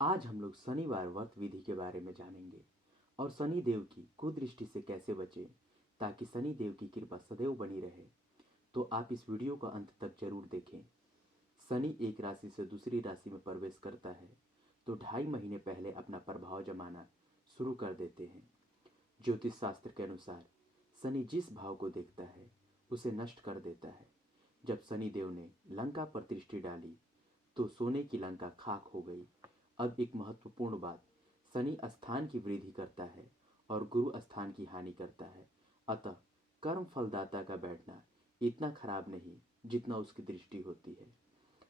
आज हम लोग शनिवार व्रत विधि के बारे में जानेंगे और शनि देव की कुदृष्टि से कैसे बचें ताकि शनि देव की कृपा सदैव बनी रहे। तो आप इस वीडियो का अंत तक जरूर देखें। शनि एक राशि से दूसरी राशि में प्रवेश करता है तो 2.5 महीने पहले अपना प्रभाव जमाना शुरू कर देते हैं। ज्योतिष शास्त्र के अनुसार शनि जिस भाव को देखता है उसे नष्ट कर देता है। जब शनि देव ने लंका पर दृष्टि डाली तो सोने की लंका खाक हो गई। अब एक महत्वपूर्ण बात, शनि स्थान की वृद्धि करता है और गुरु स्थान की हानि करता है। अतः कर्म फलदाता का बैठना इतना खराब नहीं जितना उसकी दृष्टि होती है।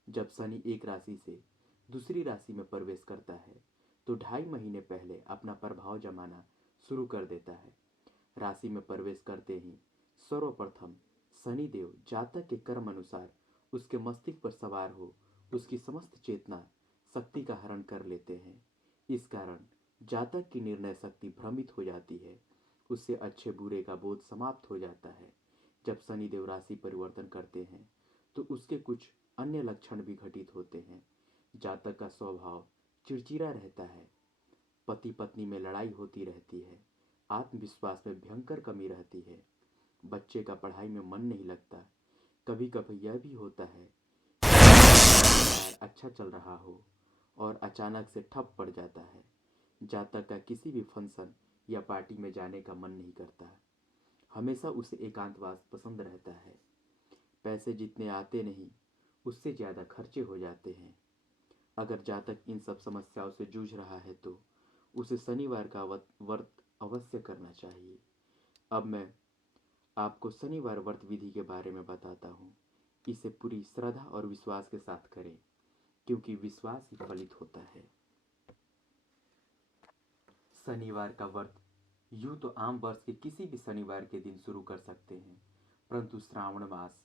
जब शनि एक राशि से दूसरी राशि में प्रवेश करता है तो 2.5 महीने पहले अपना प्रभाव जमाना शुरू कर देता है। राशि में प्रवेश करते ही सर्वप्रथम शनिदेव जातक के कर्म अनुसार उसके मस्तिष्क पर सवार हो उसकी समस्त चेतना शक्ति का हरण कर लेते हैं। इस कारण जातक की निर्णय शक्ति भ्रमित हो जाती है, उससे अच्छे बुरे का बोध समाप्त हो जाता है। जब शनिदेव राशि परिवर्तन करते हैं तो उसके कुछ अन्य लक्षण भी घटित होते हैं। जातक का स्वभाव चिड़चिड़ा रहता है, पति पत्नी में लड़ाई होती रहती है, आत्मविश्वास में भयंकर कमी रहती है, बच्चे का पढ़ाई में मन नहीं लगता। कभी कभी यह भी होता है अच्छा चल रहा हो और अचानक से ठप पड़ जाता है। जातक का किसी भी फंक्शन या पार्टी में जाने का मन नहीं करता, हमेशा उसे एकांतवास पसंद रहता है। पैसे जितने आते नहीं उससे ज़्यादा खर्चे हो जाते हैं। अगर जातक इन सब समस्याओं से जूझ रहा है तो उसे शनिवार का व्रत अवश्य करना चाहिए। अब मैं आपको शनिवार व्रत विधि के बारे में बताता हूँ। इसे पूरी श्रद्धा और विश्वास के साथ करें क्योंकि विश्वास ही फलित होता है। शनिवार का व्रत यूँ तो आम वर्ष के किसी भी शनिवार के दिन शुरू कर सकते हैं, परंतु श्रावण मास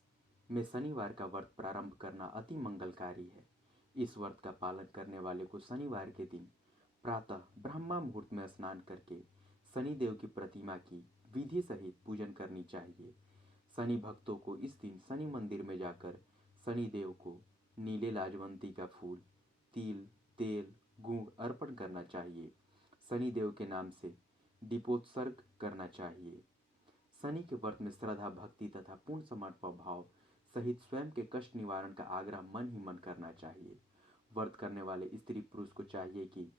में शनिवार का व्रत प्रारंभ करना अति मंगलकारी है। इस व्रत का पालन करने वाले को शनिवार के दिन प्रातः ब्रह्मा मुहूर्त में स्नान करके शनिदेव की प्रतिमा की विधि सहित पूजन करनी चाहिए। शनि भक्तों को इस दिन शनि मंदिर में जाकर शनिदेव को नीले लाजवंती का फूल, तिल, तेल, गुड़ अर्पण करना चाहिए। शनिदेव के नाम से दीपोत्सर्ग करना चाहिए। शनि के व्रत में श्रद्धा, भक्ति तथा पूर्ण समर्पण भाव सहित स्वयं के कष्ट निवारण का आग्रह मन ही मन करना चाहिए। व्रत करने वाले स्त्री पुरुष को चाहिए कि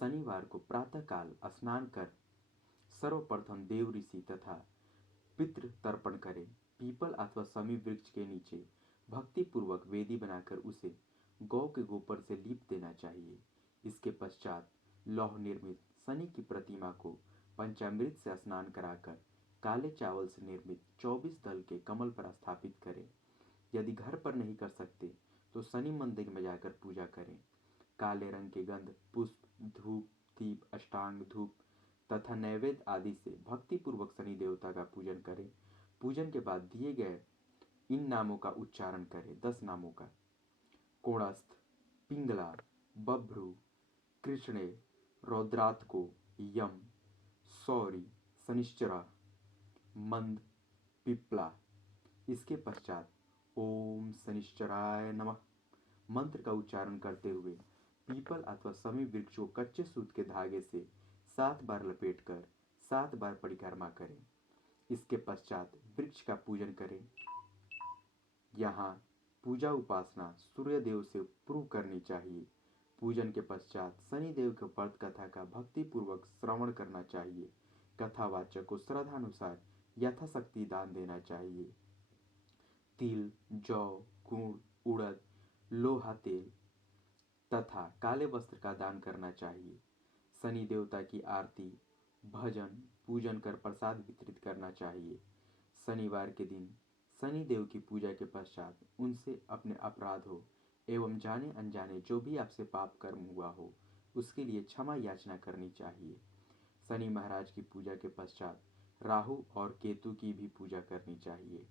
शनिवार को प्रातःकाल स्नान कर सर्वप्रथम देव ऋषि तथा पितृ तर्पण करें। पीपल अथवा शमी वृक्ष के नीचे भक्ति पूर्वक वेदी बनाकर उसे गौ के गोबर से लीप देना चाहिए। इसके पश्चात लौह निर्मित शनि की प्रतिमा को पंचामृत से स्नान कराकर काले चावल से निर्मित 24 दल के कमल पर स्थापित करें। यदि घर पर नहीं कर सकते तो शनि मंदिर में जाकर पूजा करें। काले रंग के गंध, पुष्प, धूप, दीप, अष्टांग धूप तथा नैवेद्य आदि से भक्ति पूर्वक शनि देवता का पूजन करें। पूजन के बाद दिए गए इन नामों का उच्चारण करें। 10 नामों का: कोणस्थ, पिंगला, बभ्रु, कृष्णे, रौद्रात्को, यम, सौरी, शनिश्चरा, मंद, पिप्ला। इसके पश्चात ओम शनिश्चराय नमः मंत्र का उच्चारण करते हुए पीपल अथवा शमी वृक्ष को कच्चे सूत के धागे से 7 बार लपेटकर 7 बार परिक्रमा करें। इसके पश्चात वृक्ष का पूजन करें। यहाँ पूजा उपासना सूर्य देव से पूर्व करनी चाहिए। पूजन के पश्चात शनि देव के व्रत कथा का भक्ति पूर्वक श्रवण करना चाहिए। कथावाचक को श्रद्धानुसार यथाशक्ति दान देना चाहिए। तिल, जौ, गुड़, उड़द, लोहा तेल तथा काले वस्त्र का दान करना चाहिए। शनि देवता की आरती, भजन, पूजन कर प्रसाद वितरित करना चाहिए। शनिवार के दिन शनि देव की पूजा के पश्चात उनसे अपने अपराधों एवं जाने अनजाने जो भी आपसे पाप कर्म हुआ हो उसके लिए क्षमा याचना करनी चाहिए। शनि महाराज की पूजा के पश्चात राहु और केतु की भी पूजा करनी चाहिए।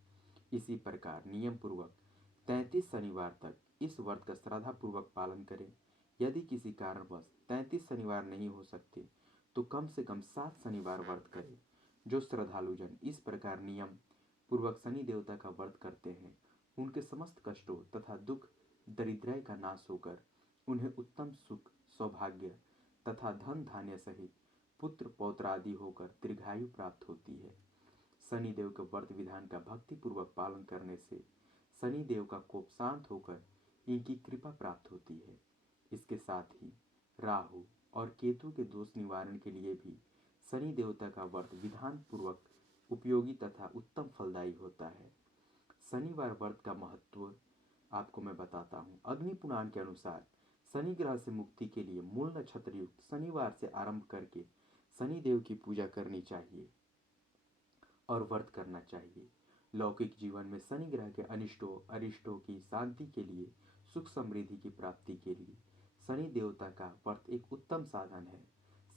इसी प्रकार नियम पूर्वक 33 शनिवार तक इस व्रत का श्रद्धा पूर्वक पालन करें। यदि किसी कारणवश 33 शनिवार नहीं हो सकते तो कम से कम 7 शनिवार व्रत करें। जो श्रद्धालुजन इस प्रकार नियम पूर्वक शनि देवता का व्रत करते हैं उनके समस्त कष्टों तथा दुख दरिद्राई का नाश होकर उन्हें उत्तम सुख, सौभाग्य तथा धन धान्य सहित पुत्र पौत्रादि होकर दीर्घायु प्राप्त होती है। शनिदेव के व्रत विधान का भक्तिपूर्वक पालन करने से शनिदेव का कोप शांत होकर इनकी कृपा प्राप्त होती है। इसके साथ ही राहु और केतु के दोष निवारण के लिए भी शनि देवता का व्रत विधान पूर्वक उपयोगी तथा उत्तम फलदायी होता है। शनिवार व्रत का महत्व आपको मैं बताता हूँ। अग्नि पुराण के अनुसार शनि ग्रह से मुक्ति के लिए मूल नक्षत्र युक्त शनिवार से आरंभ करके शनि देव की पूजा करनी चाहिए और व्रत करना चाहिए। लौकिक जीवन में शनि ग्रह के अनिष्टों अरिष्टों की शांति के लिए, सुख समृद्धि की प्राप्ति के लिए शनि देवता का व्रत एक उत्तम साधन है।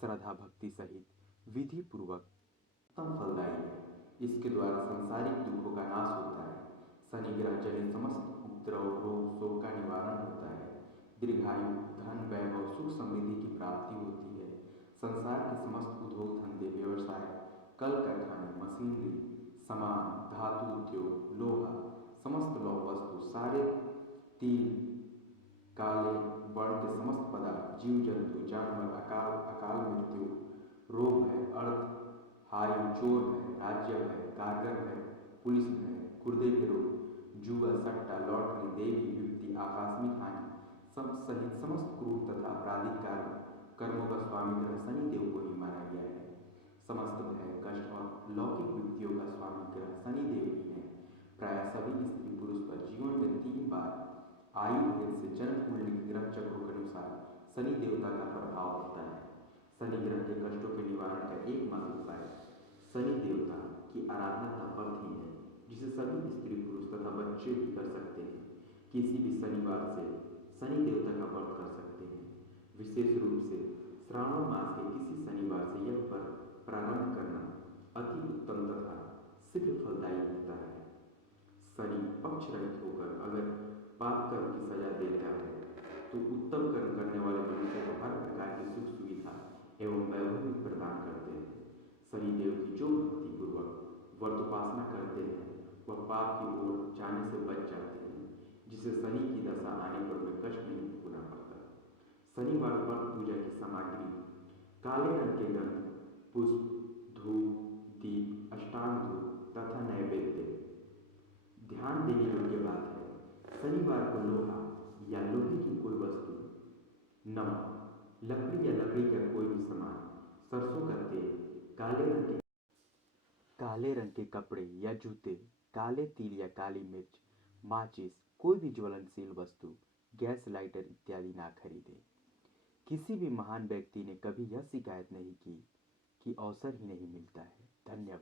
श्रद्धा भक्ति सहित विधि पूर्वक उत्तम फलदायी है। इसके द्वारा सांसारिक दुखों का नाश होता है। शनि ग्रह जनित समस्त उपद्रव, रोग, शोक का निवारण होता है। दीर्घायु, धन, वैभव, सुख समृद्धि की प्राप्ति होती है। संसार के समस्त उद्योग धंधे, व्यवसाय, कल कारखाने, मशीनरी, सामान, धातु उद्योग, लोहा, समस्त लौह वस्तु, सारे तिल, काले वर्ण के समस्त पदार्थ, जीव जंतु, जानवर, अकाल मृत्यु, रोग है, अर्थ हाई, चोर है, राज्य है, कारगर है, पुलिस है, गुर्दे के रोग, जुआ, सट्टा, लॉटरी, देवी युक्ति, आकस्मिक हानि सब सहित समस्त क्रूर तथा आपराधिक कर्मों का स्वामी ग्रह शनि देव को ही माना गया है। समस्त भय, कष्ट और लौकिक युक्तियों का स्वामी ग्रह शनि देव ही है। प्राय सभी स्त्री पुरुष पर जीवन में 3 बार आयु भेद से जन्म कुंडली के ग्रह चक्रों के अनुसार शनि देवता का प्रभाव होता है। शनि ग्रह के कष्टों के निवारण का एकमात्र उपाय शनि देवता की आराधना का व्रत ही है, जिसे सभी स्त्री पुरुष तथा बच्चे भी कर सकते हैं। किसी भी शनिवार से शनि देवता का व्रत कर सकते हैं। विशेष रूप से श्रावण मास के किसी शनिवार से यह व्रत प्रारंभ करना अति उत्तम तथा शीघ्र फलदायी होता है। शनि पक्ष रहित होकर अगर पाप कर्म की सजा देता है तो उत्तम कर्म करने वाले मनुष्य को हर प्रकार की सुख सुविधा एवं वैभव भी प्रदान करते हैं। शनि देव की जो भक्ति पूर्वक व्रत उपासना करते हैं वह पाप की ओर जाने से बच जाते हैं, जिसे शनि की दशा आने पर उन्हें कष्ट नहीं भोगना पड़ता। शनिवार व्रत पूजा की सामग्री काले रंग के गंध, पुष्प, धूप, दीप, अष्टांग धूप तथा नैवेद्य। ध्यान देने योग्य बात है, शनिवार को लोहा या लोहे की कोई वस्तु, नमक, लकड़ी या लकड़ी का कोई भी सामान, सरसों का तेल, काले रंग के कपड़े या जूते, काले तिल या काली मिर्च, माचिस, कोई भी ज्वलनशील वस्तु, गैस लाइटर इत्यादि ना खरीदें। किसी भी महान व्यक्ति ने कभी यह शिकायत नहीं की कि अवसर ही नहीं मिलता है। धन्यवाद।